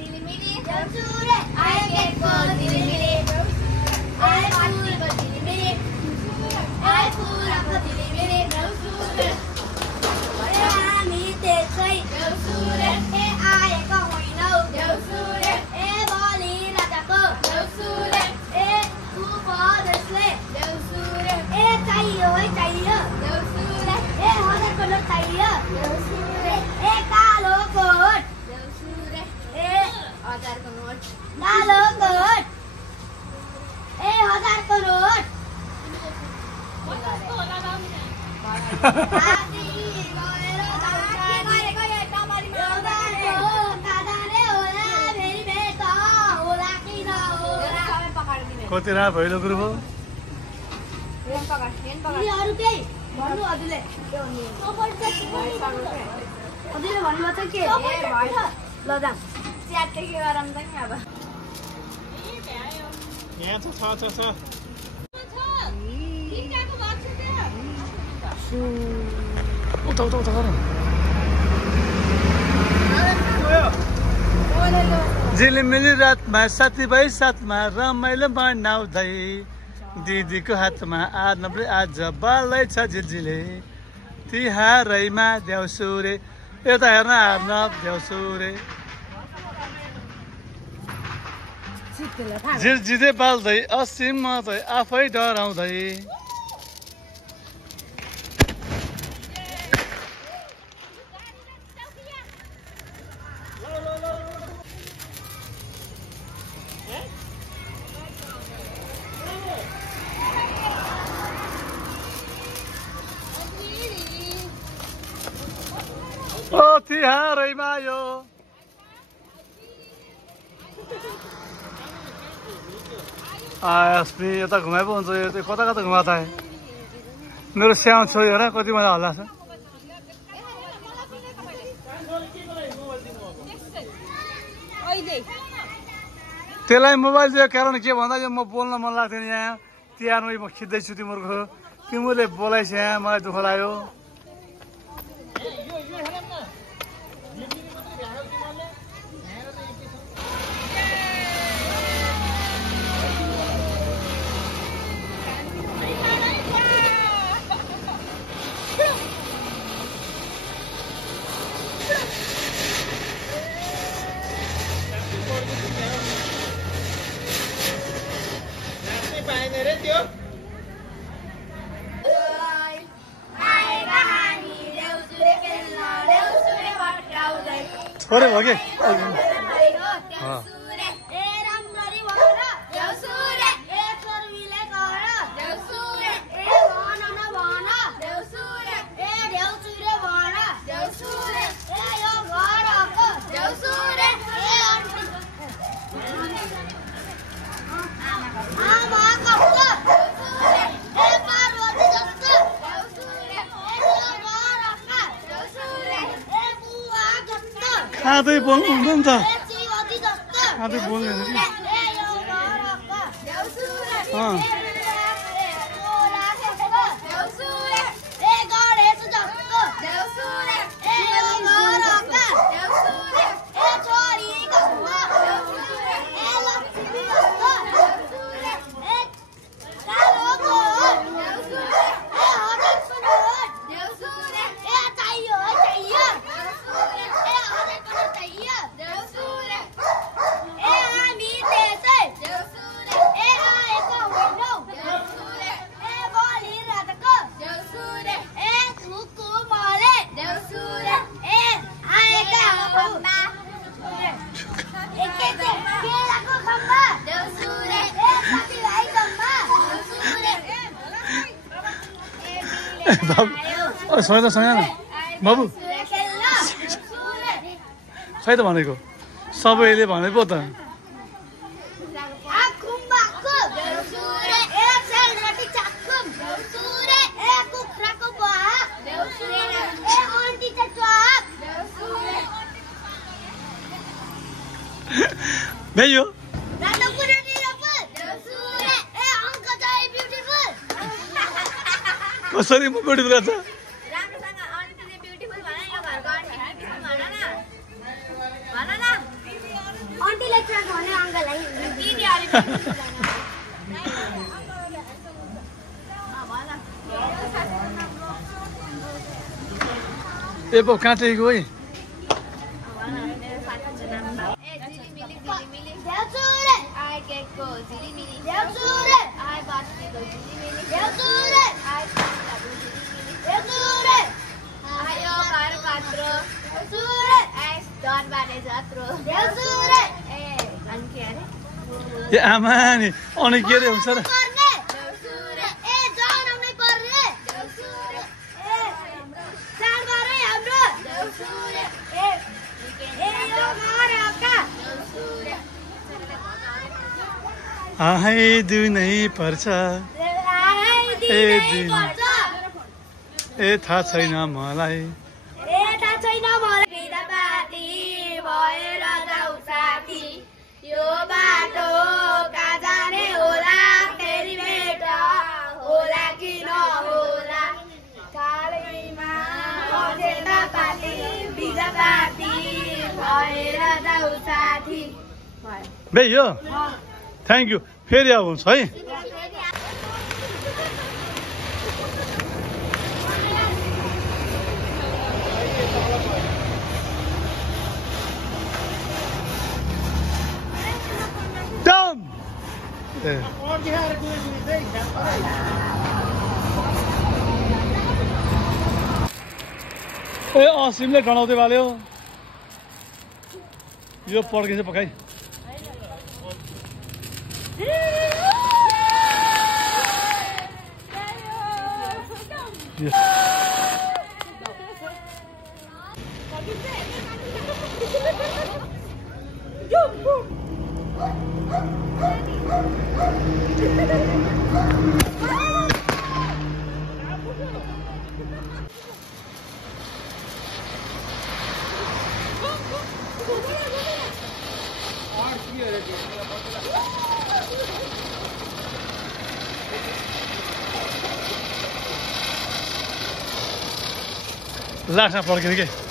झिलिमिली देउसुरे आइकेको झिलिमिली आइपुरको झिलिमिली आइपुरको झिलिमिली देउसुरे हामी त्यसै देउसुरे ए आएको होइनौ देउसुरे ए बलि राजाको देउसुरे ए उपदेशले देउसुरे ए चाहियो है चाहियो देउसुरे ए हजारको नोट चाहियो देउसुरे ए कालो कोट देउसुरे ए हजारको नोट कालो कोट ए हजारको नोट कति रात भइलो ग्रुप हो अरू केही भन्नु हजुरले हजुरले भन्नुभएको छ के ल जाम च्याट्टै के गरौँ त नि अब यहाँ छ उता उता उता गर झिलिमिली रातमा साथीभाइ साथमा रमाइलो मनाउँदै दिदीको हातमा आज बालै छ झिलझिले तिहारैमा देउसुरे यता हेर्न हार्न देउसुरे झिलझिले बाल्दै असीम मदै आफै डराउँदै ओ तिहारैमा यो अस्ति यता घुमाइ पो हुन्छ यो कता कता घुमाता है मेरो स्याउ छोरी हेर कति मजा हल्ला छ त्यसलाई मोबाइल दिएको कारण के भन्दा म बोल्न मन लाग्थेन यहाँ तिहारमा म खिच्दैछु तिमीहरूको तिमीले बोलाइछ यहाँ मलाई दुःख लाग्यो थोरै भयो कि खाँदै बोल्नु हुँदैन त खाँदै बोल्दैन कि सँगै त सँगै न बाबु खै त भनेको सबैले भने पो त भ्याइयो कसरी म ब्युटिफुल छ ए पो कहाँ चाहिँ गयो ए आमा नि अनि के अरे हुन्छ र आइदिनै पर्छ ए थाहा छैन मलाई यो बाटो कहाँ जाने होला फेरि भेट होला कि नहोला कालैमा अझेता पाती बिजा पाती भएर जाऊ साथी बे यो थ्याङ्क यू फेरि आउँछ है ए सिमले डढाउँदै बाल्यो यो पड्किन्छ पकाइ लास्टमा पड्किन्छ के